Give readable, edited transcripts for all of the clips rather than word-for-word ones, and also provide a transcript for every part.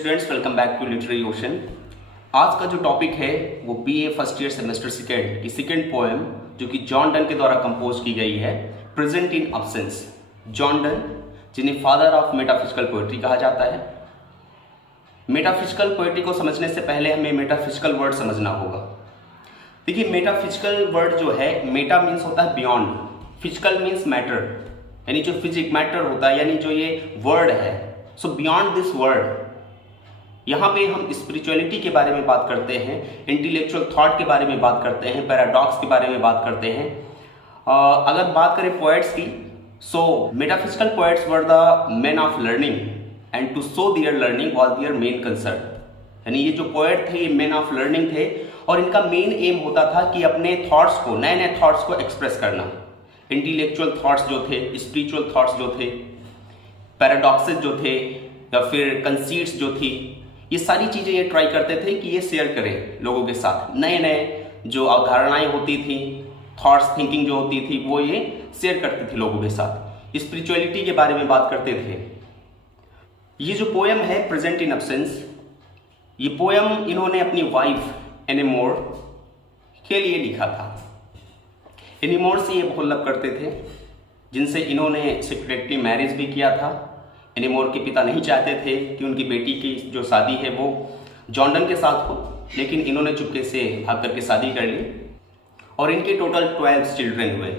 Students, welcome back to literary ocean. आज का जो टॉपिक है वो BA first year semester second की सेकेंड पोएम जो कि जॉन डन के द्वारा कंपोज की गई है, present in absence. John Donne, जिन्हें फादर ऑफ मेटाफिजिकल पोएट्री कहा जाता है। मेटाफिजिकल पोएट्री को समझने से पहले हमें मेटाफिजिकल वर्ड समझना होगा। देखिए, मेटाफिजिकल वर्ड जो है, मेटा मीन्स होता है बियॉन्ड, फिजिकल मीन्स मैटर, यानी जो फिजिक मैटर होता है, यानी जो ये वर्ड है। सो बियॉन्ड दिस वर्ड, यहाँ पे हम स्पिरिचुअलिटी के बारे में बात करते हैं, इंटेलेक्चुअल थॉट के बारे में बात करते हैं, पैराडॉक्स के बारे में बात करते हैं। अगर बात करें पोएट्स की, so metaphysical poets were the men of learning and to show their learning was their main concern. यानी ये जो पोएट थे, ये मेन ऑफ लर्निंग थे और इनका मेन एम होता था कि अपने थॉट्स को, नए नए थॉट्स को एक्सप्रेस करना। इंटेलेक्चुअल थॉट्स जो थे, स्पिरिचुअल थॉट्स जो थे, पैराडॉक्सेस जो थे, या फिर कंसीट्स जो थी, ये सारी चीज़ें ये ट्राई करते थे कि ये शेयर करें लोगों के साथ। नए नए जो अवधारणाएं होती थी, थॉट्स, थिंकिंग जो होती थी, वो ये शेयर करते थे लोगों के साथ। स्पिरिचुअलिटी के बारे में बात करते थे। ये जो पोएम है प्रेजेंट इन अब्सेंस, ये पोएम इन्होंने अपनी वाइफ एनेमोर के लिए लिखा था। एनेमोर से ये बहुत लव करते थे, जिनसे इन्होंने सीक्रेटली मैरिज भी किया था। एनेमोर के पिता नहीं चाहते थे कि उनकी बेटी की जो शादी है वो जॉन डन के साथ हो, लेकिन इन्होंने चुपके से भाग करके शादी कर ली और इनके टोटल 12 चिल्ड्रन हुए,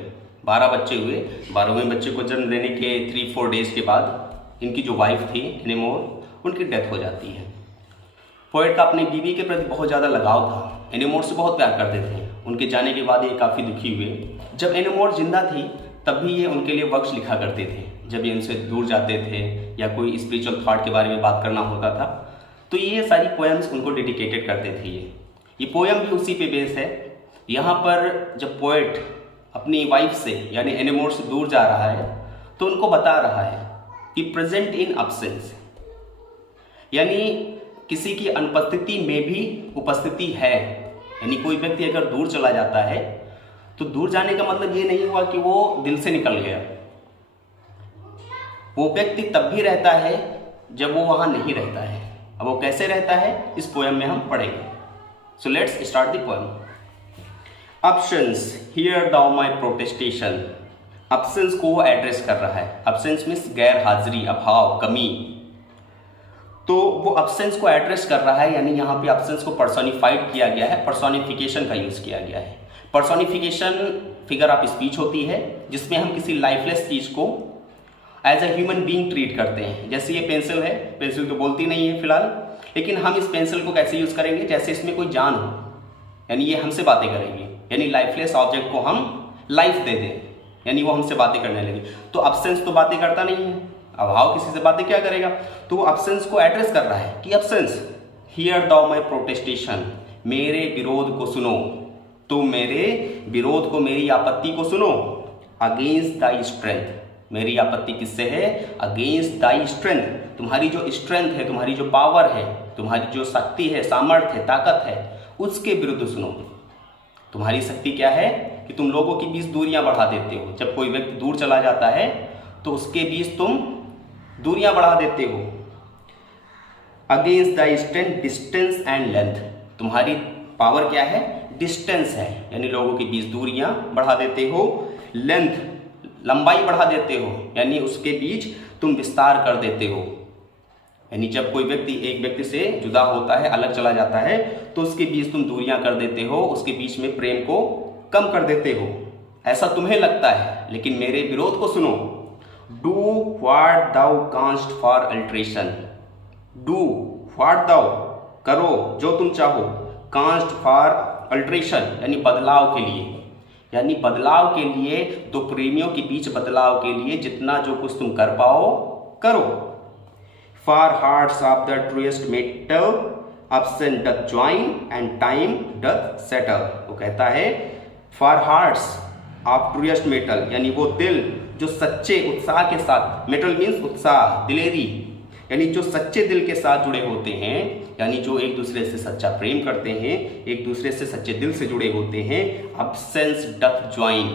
12 बच्चे हुए। 12वें बच्चे को जन्म देने के 3-4 डेज के बाद इनकी जो वाइफ थी एनेमोर, उनकी डेथ हो जाती है। पोएट का अपनी बीवी के प्रति बहुत ज़्यादा लगाव था, एनेमोर से बहुत प्यार करते थे। उनके जाने के बाद ये काफ़ी दुखी हुए। जब एनेमोर जिंदा थी तब भी ये उनके लिए वर्क्स लिखा करते थे। जब ये उनसे दूर जाते थे या कोई स्पिरिचुअल थॉट के बारे में बात करना होता था, तो ये सारी पोएम्स उनको डेडिकेटेड करते थे। ये पोएम भी उसी पे बेस है। यहाँ पर जब पोएट अपनी वाइफ से यानी एनेमोर से दूर जा रहा है तो उनको बता रहा है कि प्रेजेंट इन अब्सेंस, यानी किसी की अनुपस्थिति में भी उपस्थिति है। यानी कोई व्यक्ति अगर दूर चला जाता है तो दूर जाने का मतलब ये नहीं हुआ कि वो दिल से निकल गया। वो व्यक्ति तब भी रहता है जब वो वहां नहीं रहता है। अब वो कैसे रहता है, इस पोएम में हम पढ़ेंगे। So let's start the poem. Absence, hear thou my protestation. Absence को वो एड्रेस कर रहा है। अब्सेंस मीन्स गैर हाजिरी, अभाव, कमी। तो वो अब्सेंस को एड्रेस कर रहा है, यानी यहाँ पे अब्सेंस को पर्सोनिफाइड किया गया है, पर्सोनिफिकेशन का यूज किया गया है। पर्सोनिफिकेशन फिगर ऑफ स्पीच होती है, जिसमें हम किसी लाइफलेस चीज को as a human being treat करते हैं। जैसे ये पेंसिल है, पेंसिल तो बोलती नहीं है फिलहाल, लेकिन हम इस पेंसिल को कैसे यूज करेंगे, जैसे इसमें कोई जान हो, यानी ये हमसे बातें करेंगे। यानी लाइफलेस ऑब्जेक्ट को हम लाइफ दे दें, यानी वो हमसे बातें करने लगे। तो अब्सेंस तो बातें करता नहीं है, अभाव किसी से बातें क्या करेगा। तो वो अब्सेंस को एड्रेस कर रहा है कि absence, hear thou my protestation, मेरे विरोध को सुनो, तुम मेरे विरोध को, मेरी आपत्ति को सुनो। अगेंस्ट दाई स्ट्रेंथ, मेरी आपत्ति किससे है, अगेंस्ट दाई स्ट्रेंथ, तुम्हारी जो स्ट्रेंथ है, तुम्हारी जो पावर है, तुम्हारी जो शक्ति है, सामर्थ्य है, ताकत है, उसके विरुद्ध सुनो। तुम्हारी शक्ति क्या है कि तुम लोगों के बीच दूरियां बढ़ा देते हो। जब कोई व्यक्ति दूर चला जाता है तो उसके बीच तुम दूरियां बढ़ा देते हो। Against thy strength, distance and length, तुम्हारी पावर क्या है, डिस्टेंस है, यानी लोगों के बीच दूरियां बढ़ा देते हो। लेंथ, लंबाई बढ़ा देते हो, यानी उसके बीच तुम विस्तार कर देते हो। यानी जब कोई व्यक्ति एक व्यक्ति से जुदा होता है, अलग चला जाता है, तो उसके बीच तुम दूरियां कर देते हो, उसके बीच में प्रेम को कम कर देते हो। ऐसा तुम्हें लगता है, लेकिन मेरे विरोध को सुनो। Do what thou canst for alteration, do what thou, करो जो तुम चाहो, कांस्ट फॉर अल्ट्रेशन, यानी बदलाव के लिए, यानी बदलाव के लिए, दो प्रेमियों के बीच बदलाव के लिए जितना जो कुछ तुम कर पाओ करो। For hearts of the truest metal, absent doth join and time doth settle. वो कहता है for hearts of truest metal, यानी वो दिल जो सच्चे उत्साह के साथ, मेटल मीन्स उत्साह, दिलेरी, यानी जो सच्चे दिल के साथ जुड़े होते हैं, यानी जो एक दूसरे से सच्चा प्रेम करते हैं, एक दूसरे से सच्चे दिल से जुड़े होते हैं। अब्सेंस डथ ज्वाइन,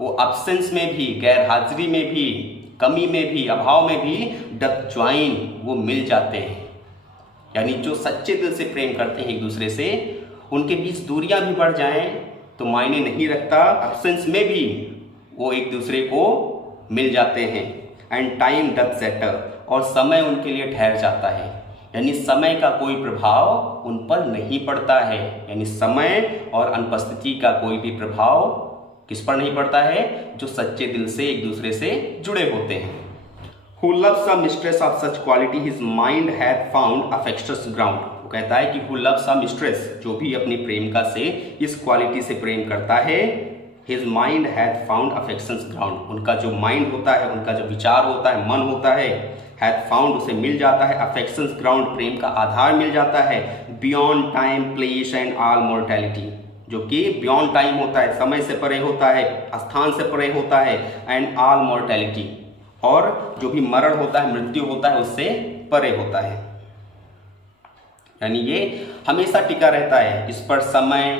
वो अब्सेंस में भी, गैर हाजिरी में भी, कमी में भी, अभाव में भी डथ ज्वाइन, वो मिल जाते हैं। यानी जो सच्चे दिल से प्रेम करते हैं एक दूसरे से, उनके बीच दूरियां भी बढ़ जाएं तो मायने नहीं रखता, एब्सेंस में भी वो एक दूसरे को मिल जाते हैं। एंड टाइम डथ सेटल, और समय उनके लिए ठहर जाता है, यानी समय का कोई प्रभाव उन पर नहीं पड़ता है। यानी समय और अनुपस्थिति का कोई भी प्रभाव किस पर नहीं पड़ता है? जो सच्चे दिल से एक दूसरे से जुड़े होते हैं। Who loves a mistress of such quality, his mind hath found affectious ground। वो कहता है कि who loves a mistress, जो भी अपनी प्रेमिका से इस क्वालिटी से प्रेम करता है, his mind hath found affectious ground, उनका जो माइंड होता है, उनका जो विचार होता है, मन होता है, hath found, उसे मिल जाता है, affectious ground, प्रेम का आधार मिल जाता है, beyond time, place and all mortality, जो कि बियॉन्ड टाइम होता है, समय से परे होता है, स्थान से परे होता है, एंड ऑल मॉर्टेलिटी, और जो भी मरण होता है, मृत्यु होता है, उससे परे होता है। यानी ये हमेशा टिका रहता है, इस पर समय,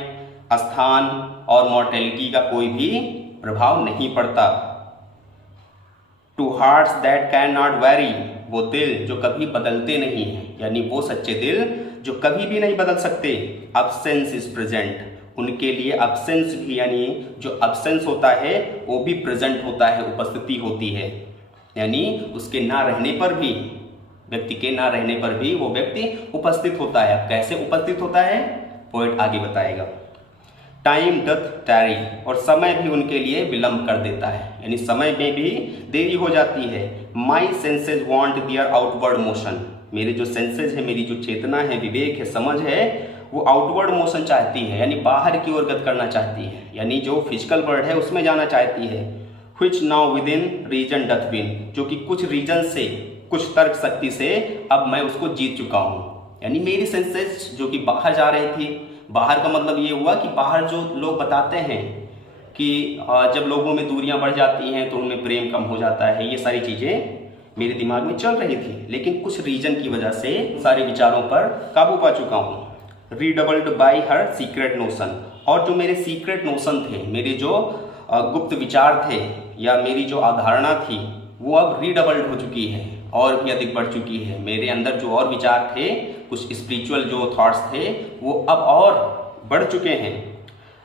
स्थान और मॉर्टेलिटी का कोई भी प्रभाव नहीं पड़ता। To hearts that can not very, वो दिल जो कभी बदलते नहीं हैं, यानी वो सच्चे दिल जो कभी भी नहीं बदल सकते। अब्सेंस इज प्रेजेंट, उनके लिए अब्सेंस भी, यानी जो अब्सेंस होता है वो भी प्रेजेंट होता है, उपस्थिति होती है, यानी उसके ना रहने पर भी, व्यक्ति के ना रहने पर भी वो व्यक्ति उपस्थित होता है। अब कैसे उपस्थित होता है, पोएट आगे बताएगा। टाइम डथ टैरी, और समय भी उनके लिए विलंब कर देता है, यानी समय में भी देरी हो जाती है। My senses want their outward motion, मेरे जो सेंसेज है, मेरी जो चेतना है, विवेक है, समझ है, वो आउटवर्ड मोशन चाहती है, यानी बाहर की ओर गति करना चाहती है, यानी जो फिजिकल वर्ल्ड है उसमें जाना चाहती है। Which now within region doth win, जो कि कुछ रीजन से, कुछ तर्क शक्ति से अब मैं उसको जीत चुका हूँ। यानी मेरी सेंसेस जो कि बाहर जा रही थी, बाहर का मतलब ये हुआ कि बाहर जो लोग बताते हैं कि जब लोगों में दूरियां बढ़ जाती हैं तो उनमें प्रेम कम हो जाता है, ये सारी चीज़ें मेरे दिमाग में चल रही थी, लेकिन कुछ रीजन की वजह से सारे विचारों पर काबू पा चुका हूँ। रीडबल्ड बाई हर सीक्रेट नोशन, और जो मेरे सीक्रेट नोशन थे, मेरे जो गुप्त विचार थे या मेरी जो अवधारणा थी, वो अब रीडबल्ड हो चुकी है, और भी अधिक बढ़ चुकी है। मेरे अंदर जो और विचार थे, कुछ स्पिरिचुअल जो थॉट्स थे, वो अब और बढ़ चुके हैं।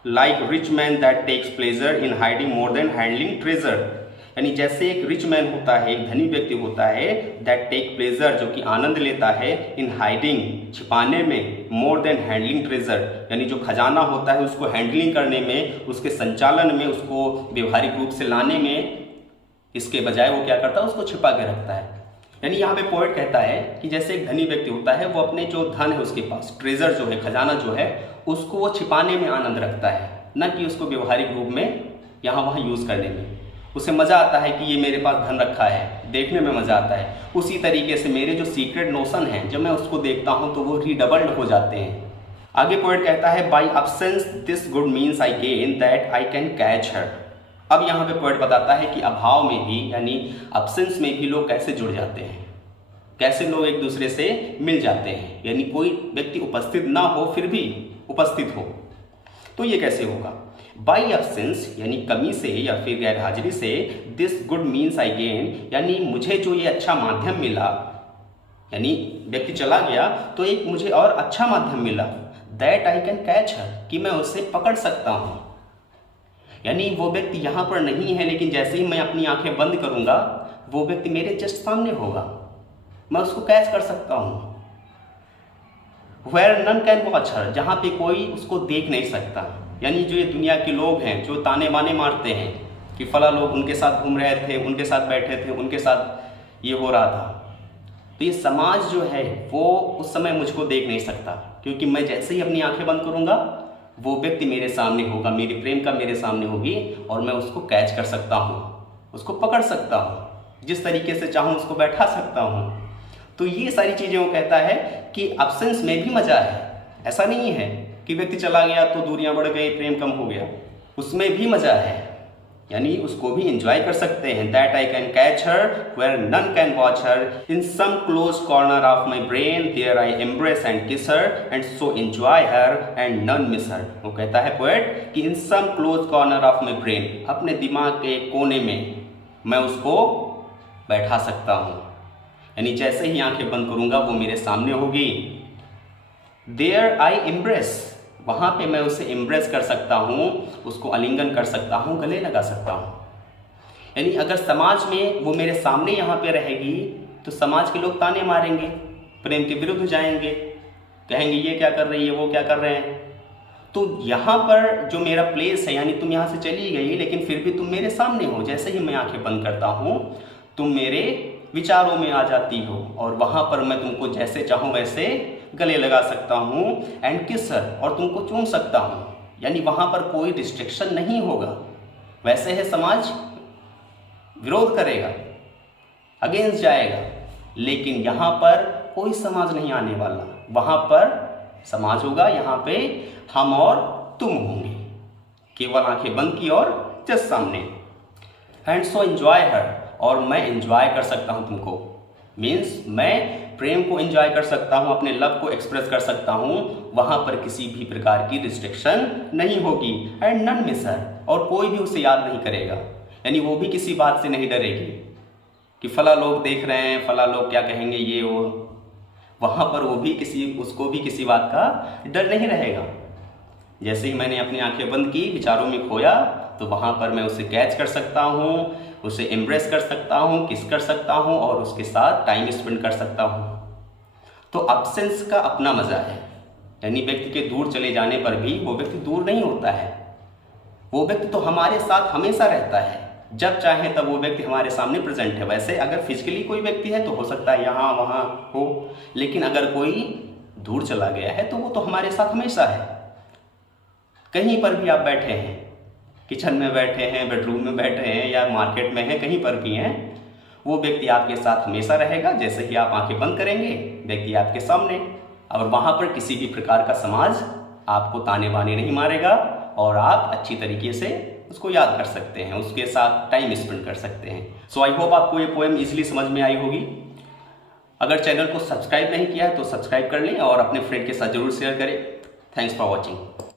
Like rich man that takes pleasure in hiding more than handling treasure, यानी जैसे एक रिच मैन होता है, एक धनी व्यक्ति होता है, दैट टेक प्लेजर, जो कि आनंद लेता है, इन हाइडिंग, छिपाने में, मोर देन हैंडलिंग ट्रेजर, यानी जो खजाना होता है उसको हैंडलिंग करने में, उसके संचालन में, उसको व्यवहारिक रूप से लाने में, इसके बजाय वो क्या करता है, उसको छिपा के रखता है। यानी यहाँ पे पोएट कहता है कि जैसे एक धनी व्यक्ति होता है, वो अपने जो धन है उसके पास, ट्रेजर जो है, खजाना जो है, उसको वो छिपाने में आनंद रखता है, न कि उसको व्यवहारिक रूप में यहाँ वहाँ यूज़ करने में। उसे मज़ा आता है कि ये मेरे पास धन रखा है, देखने में मज़ा आता है। उसी तरीके से मेरे जो सीक्रेट नोशन हैं, जब मैं उसको देखता हूँ तो वो रीडबल्ड हो जाते हैं। आगे पोएट कहता है, by absence this good means I gain that I can catch हर। अब यहाँ पे पोएट बताता है कि अभाव में भी, यानी अब्सेंस में भी लोग कैसे जुड़ जाते हैं, कैसे लोग एक दूसरे से मिल जाते हैं, यानी कोई व्यक्ति उपस्थित ना हो फिर भी उपस्थित हो। तो ये कैसे होगा? बाई एब्सेंस, यानी कमी से या फिर गैर हाजिरी से, this good means I gain, यानी मुझे जो ये अच्छा माध्यम मिला, यानी व्यक्ति चला गया तो एक मुझे और अच्छा माध्यम मिला, दैट आई कैन कैच हर, कि मैं उसे पकड़ सकता हूँ। यानी वो व्यक्ति यहाँ पर नहीं है, लेकिन जैसे ही मैं अपनी आंखें बंद करूँगा, वो व्यक्ति मेरे जस्ट सामने होगा, मैं उसको कैच कर सकता हूँ। वेयर नन कैन वॉच हर, जहाँ पे कोई उसको देख नहीं सकता। यानी जो ये दुनिया के लोग हैं, जो ताने बाने मारते हैं कि फला लोग उनके साथ घूम रहे थे, उनके साथ बैठे थे, उनके साथ ये हो रहा था, तो ये समाज जो है वो उस समय मुझको देख नहीं सकता, क्योंकि मैं जैसे ही अपनी आंखें बंद करूँगा, वो व्यक्ति मेरे सामने होगा, मेरी प्रेम का मेरे सामने होगी, और मैं उसको कैच कर सकता हूँ, उसको पकड़ सकता हूँ, जिस तरीके से चाहूँ उसको बैठा सकता हूँ। तो ये सारी चीज़ें वो कहता है कि अब्सेंस में भी मज़ा है। ऐसा नहीं है कि व्यक्ति चला गया तो दूरियां बढ़ गई, प्रेम कम हो गया, उसमें भी मज़ा है, यानी उसको भी एंजॉय कर सकते हैं। That I can catch her where none can watch her, in some close corner of my brain there I embrace and kiss her and so enjoy her and none miss her. वो कहता है poet कि in some close corner of my brain, अपने दिमाग के कोने में मैं उसको बैठा सकता हूँ, यानी जैसे ही आंखें बंद करूँगा वो मेरे सामने होगी, देयर आई एम्ब्रेस, वहाँ पे मैं उसे एम्ब्रेस कर सकता हूँ, उसको आलिंगन कर सकता हूँ, गले लगा सकता हूँ। यानी अगर समाज में वो मेरे सामने यहाँ पे रहेगी तो समाज के लोग ताने मारेंगे, प्रेम के विरुद्ध जाएंगे, कहेंगे ये क्या कर रही है, वो क्या कर रहे हैं। तो यहाँ पर जो मेरा प्लेस है, यानी तुम यहाँ से चली गई लेकिन फिर भी तुम मेरे सामने हो, जैसे ही मैं आंखें बंद करता हूँ तुम मेरे विचारों में आ जाती हो और वहाँ पर मैं तुमको जैसे चाहूँ वैसे गले लगा सकता हूँ एंड किस हर, और तुमको चूम सकता हूँ। यानी वहाँ पर कोई रिस्ट्रिक्शन नहीं होगा। वैसे है समाज विरोध करेगा, अगेंस्ट जाएगा, लेकिन यहाँ पर कोई समाज नहीं आने वाला। वहाँ पर समाज होगा, यहाँ पे हम और तुम होंगे, केवल आंखें बंद की और जस्ट सामने। एंड सो एंजॉय हर, और मैं एंजॉय कर सकता हूँ तुमको, मीन्स मैं प्रेम को एंजॉय कर सकता हूँ, अपने लव को एक्सप्रेस कर सकता हूँ। वहाँ पर किसी भी प्रकार की रिस्ट्रिक्शन नहीं होगी। एंड नन मिस हर, और कोई भी उसे याद नहीं करेगा, यानी वो भी किसी बात से नहीं डरेगी कि फला लोग देख रहे हैं, फला लोग क्या कहेंगे, ये वो। वहाँ पर वो भी उसको भी किसी बात का डर नहीं रहेगा। जैसे ही मैंने अपनी आंखें बंद की, विचारों में खोया, तो वहाँ पर मैं उसे कैच कर सकता हूँ, उसे एम्ब्रेस कर सकता हूँ, किस कर सकता हूँ और उसके साथ टाइम स्पेंड कर सकता हूँ। तो अब्सेंस का अपना मज़ा है, यानी व्यक्ति के दूर चले जाने पर भी वो व्यक्ति दूर नहीं होता है। वो व्यक्ति तो हमारे साथ हमेशा रहता है, जब चाहे तब वो व्यक्ति हमारे सामने प्रेजेंट है। वैसे अगर फिजिकली कोई व्यक्ति है तो हो सकता है यहाँ वहाँ हो, लेकिन अगर कोई दूर चला गया है तो वो तो हमारे साथ हमेशा है। कहीं पर भी आप बैठे हैं, किचन में बैठे हैं, बेडरूम में बैठे हैं या मार्केट में हैं, कहीं पर भी हैं, वो व्यक्ति आपके साथ हमेशा रहेगा। जैसे ही आप आंखें बंद करेंगे, व्यक्ति आपके सामने, और वहाँ पर किसी भी प्रकार का समाज आपको ताने बाने नहीं मारेगा और आप अच्छी तरीके से उसको याद कर सकते हैं, उसके साथ टाइम स्पेंड कर सकते हैं। सो आई होप आपको ये पोएम इजीली समझ में आई होगी। अगर चैनल को सब्सक्राइब नहीं किया है तो सब्सक्राइब कर लें और अपने फ्रेंड के साथ जरूर शेयर करें। Thanks for watching.